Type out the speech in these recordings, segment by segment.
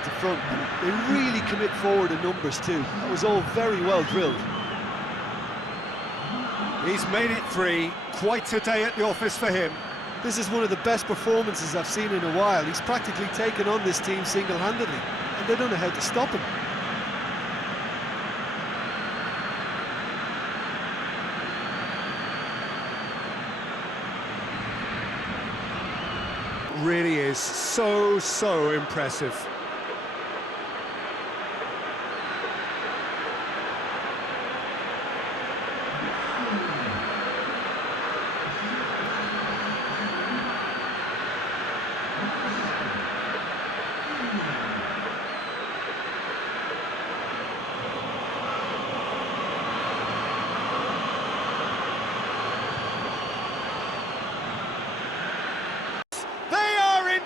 back to front, and they really commit forward in numbers too. That was all very well drilled. He's made it 3, quite a day at the office for him. This is one of the best performances I've seen in a while. He's practically taken on this team single-handedly, and they don't know how to stop him. Really is so impressive.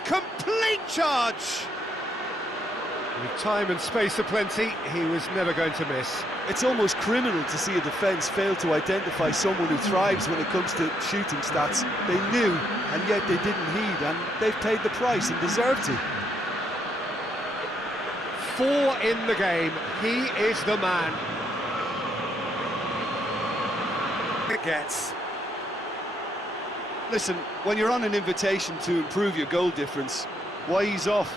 Complete charge! With time and space aplenty, he was never going to miss. It's almost criminal to see a defence fail to identify someone who thrives when it comes to shooting stats. They knew, and yet they didn't heed, and they've paid the price and deserve to. 4 in the game, he is the man. It gets. Listen, when you're on an invitation to improve your goal difference, why ease off?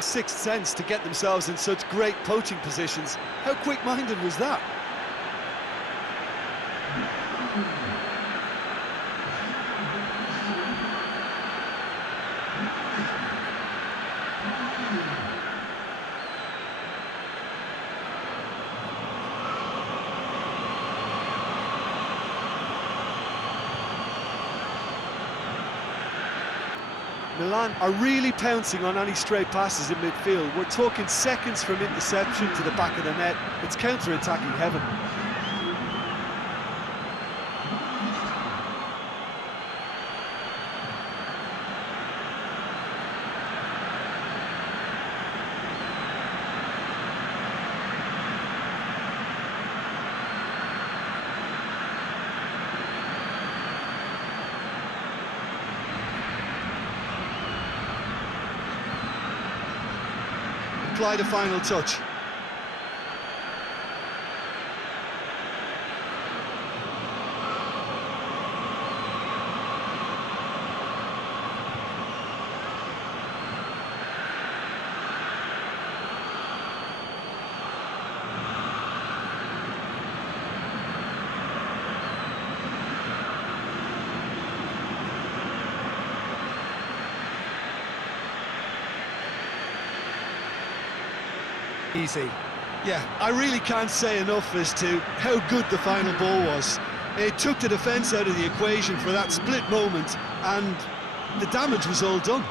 Sixth sense to get themselves in such great poaching positions. How quick-minded was that? Milan are really pouncing on any stray passes in midfield. We're talking seconds from interception to the back of the net. It's counter-attacking heaven. Apply the final touch. Easy. Yeah, I really can't say enough as to how good the final ball was. It took the defence out of the equation for that split moment, and the damage was all done.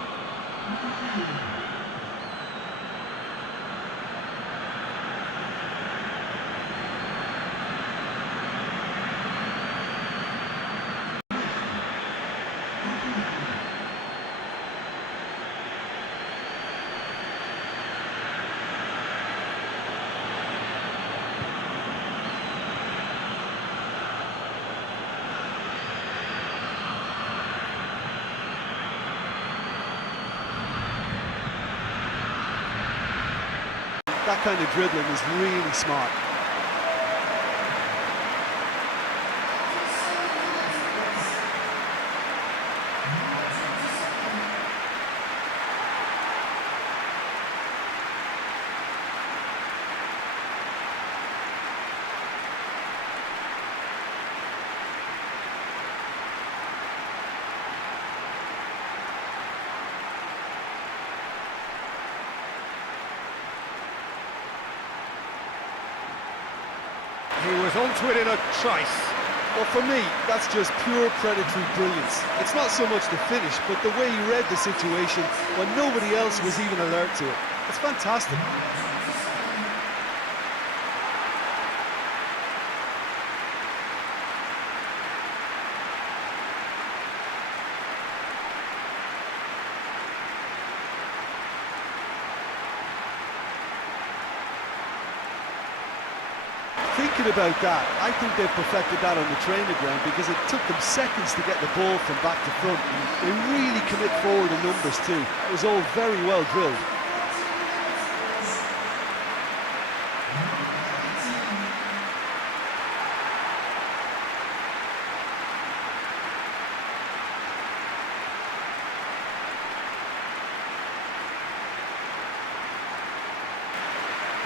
That kind of dribbling is really smart. He was onto it in a trice. Well, for me, that's just pure predatory brilliance. It's not so much the finish, but the way he read the situation when nobody else was even alert to it. It's fantastic. Thinking about that, I think they've perfected that on the training ground because it took them seconds to get the ball from back to front. They really commit forward in numbers too. It was all very well drilled.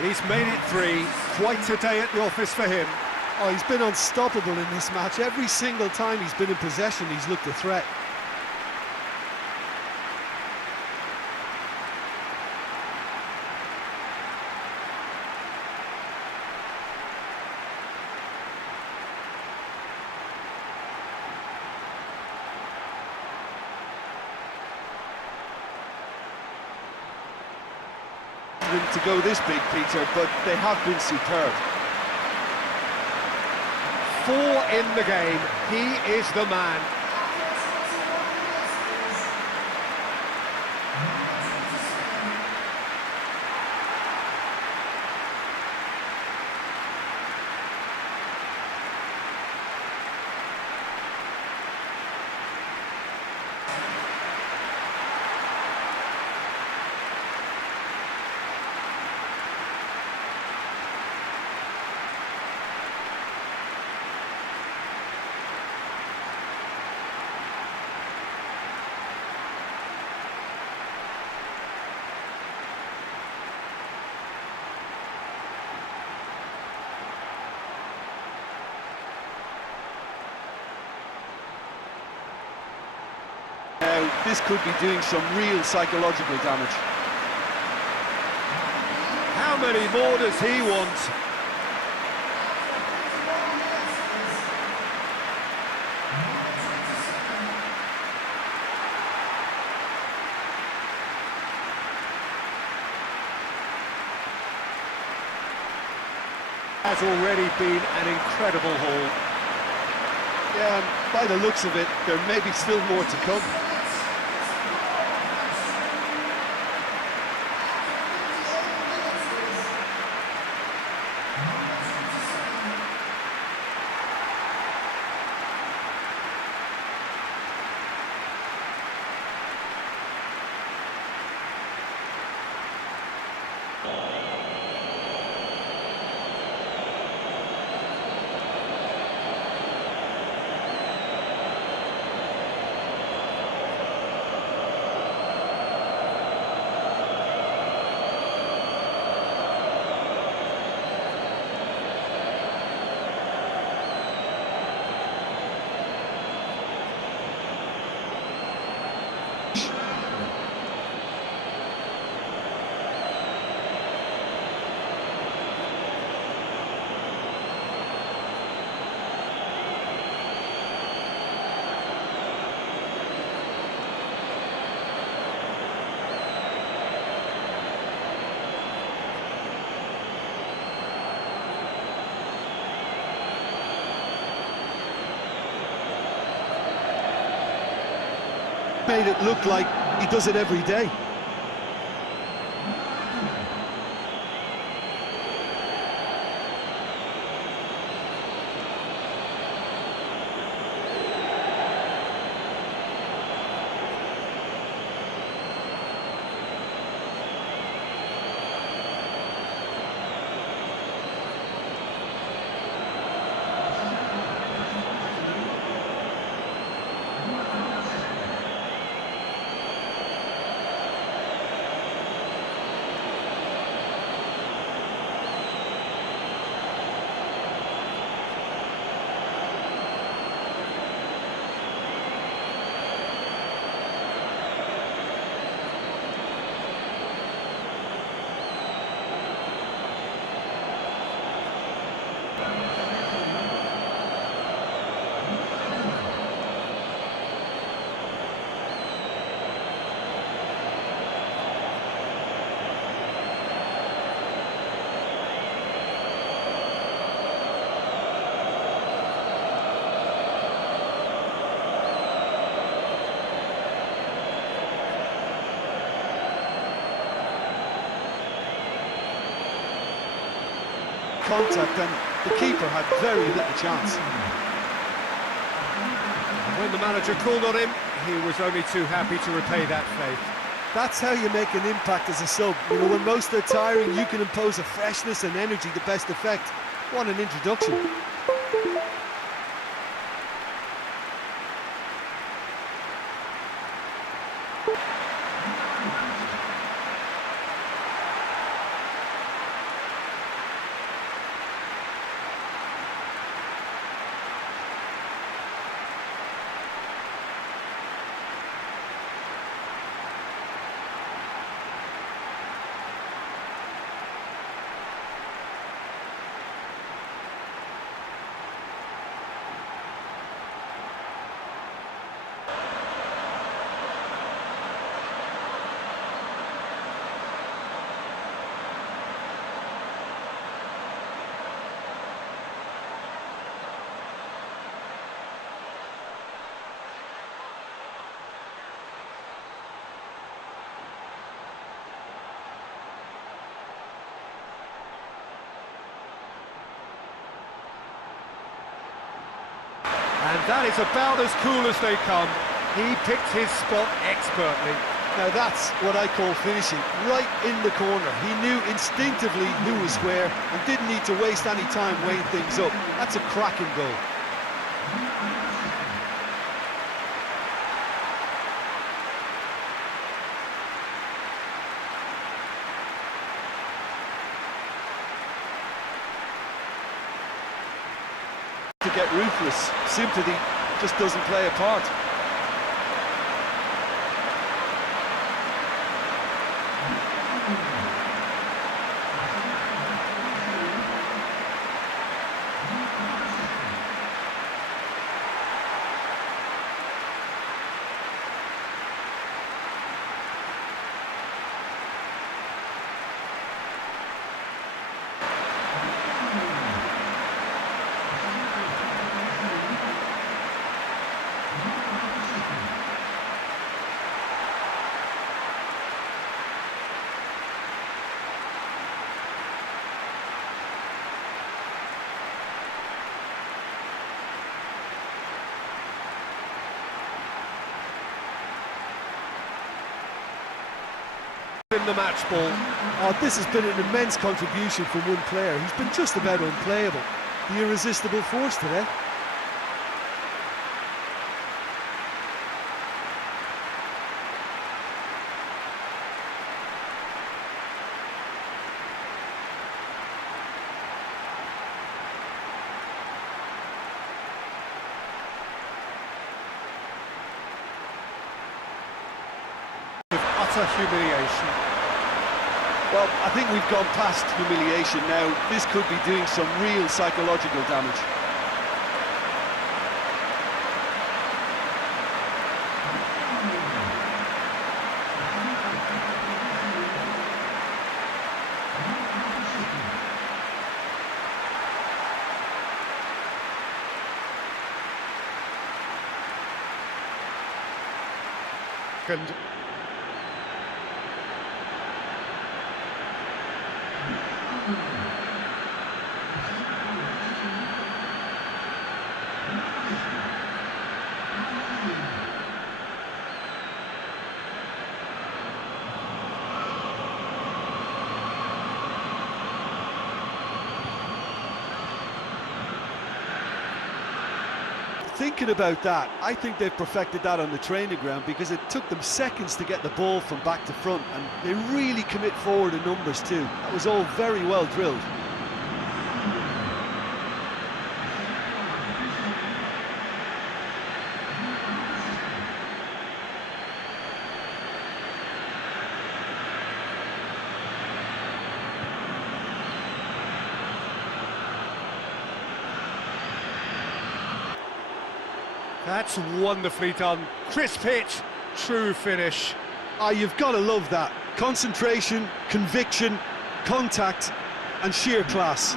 He's made it 3. Quite a day at the office for him. Oh, he's been unstoppable in this match. Every single time he's been in possession, he's looked a threat. To go this big, Peter, but they have been superb. 4 in the game. He is the man. Now, this could be doing some real psychological damage. How many more does he want? Has already been an incredible haul. Yeah, and by the looks of it, there may be still more to come. Made it look like he does it every day. Contact and The keeper had very little chance. When the manager called on him, he was only too happy to repay that faith. That's how you make an impact as a sub. You know, when most are tiring, you can impose a freshness and energy to best effect. What an introduction. And that is about as cool as they come. He picked his spot expertly. Now that's what I call finishing, right in the corner. He knew instinctively who was where and didn't need to waste any time weighing things up. That's a cracking goal. To get ruthless, sympathy just doesn't play a part. In the match ball. Oh, this has been an immense contribution from one player. He's been just about unplayable. The irresistible force today. Utter humiliation. Well, I think we've gone past humiliation now. This could be doing some real psychological damage. And Thinking about that, I think they've perfected that on the training ground because it took them seconds to get the ball from back to front, and they really commit forward in numbers too. That was all very well drilled. that's wonderfully done. Crisp hit, true finish. Ah, you've got to love that. Concentration, conviction, contact, and sheer class.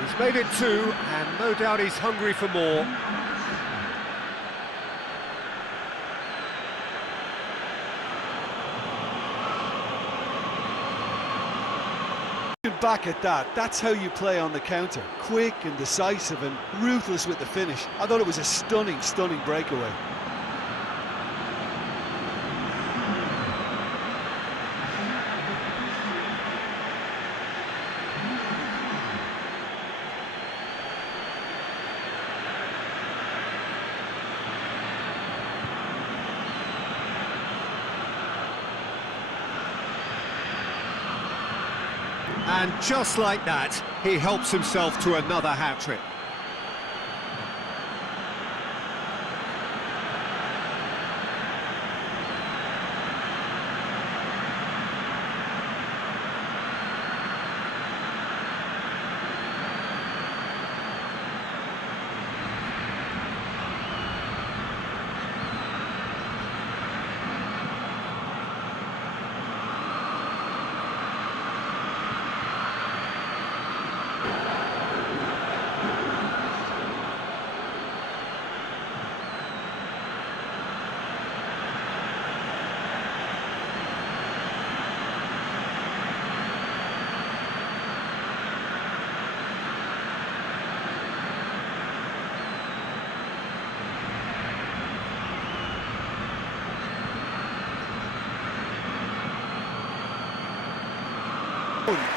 He's made it two, and no doubt he's hungry for more. back at that. That's how you play on the counter. Quick and decisive and ruthless with the finish. I thought it was a stunning, stunning breakaway. And just like that, he helps himself to another hat-trick.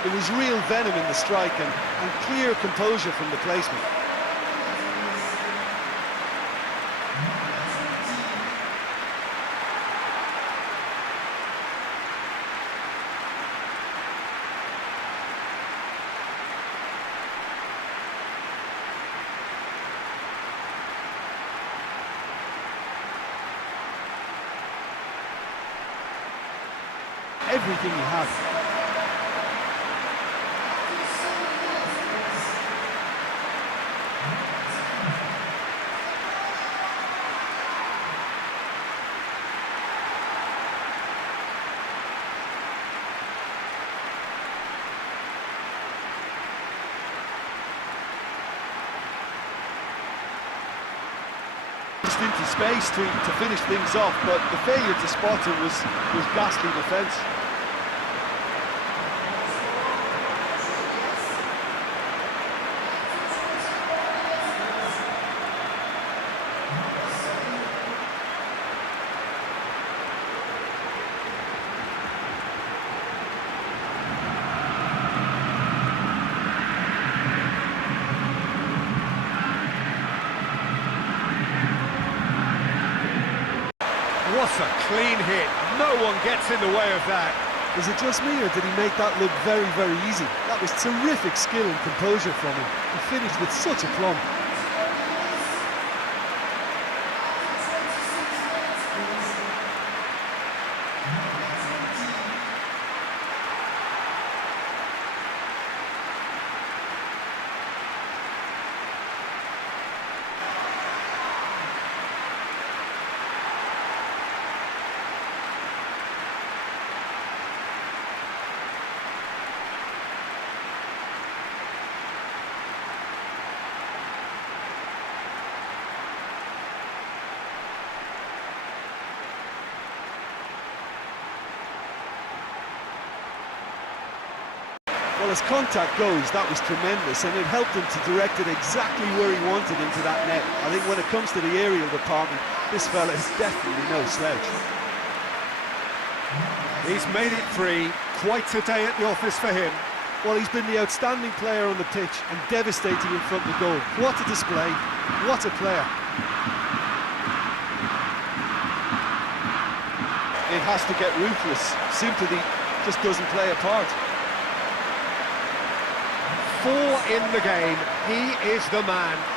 There was real venom in the strike and clear composure from the placement. Everything he had. Into space to finish things off, but the failure to spot it was ghastly defence. What a clean hit. No one gets in the way of that. Is it just me, or did he make that look very, very easy? That was terrific skill and composure from him. He finished with such aplomb. Well, as contact goes, that was tremendous, and it helped him to direct it exactly where he wanted into that net. I think when it comes to the aerial department, this fella is definitely no slouch. He's made it free. Quite a day at the office for him. Well, he's been the outstanding player on the pitch and devastating in front of the goal. What a display, what a player. It has to get ruthless. Sympathy just doesn't play a part. 4 in the game. He is the man.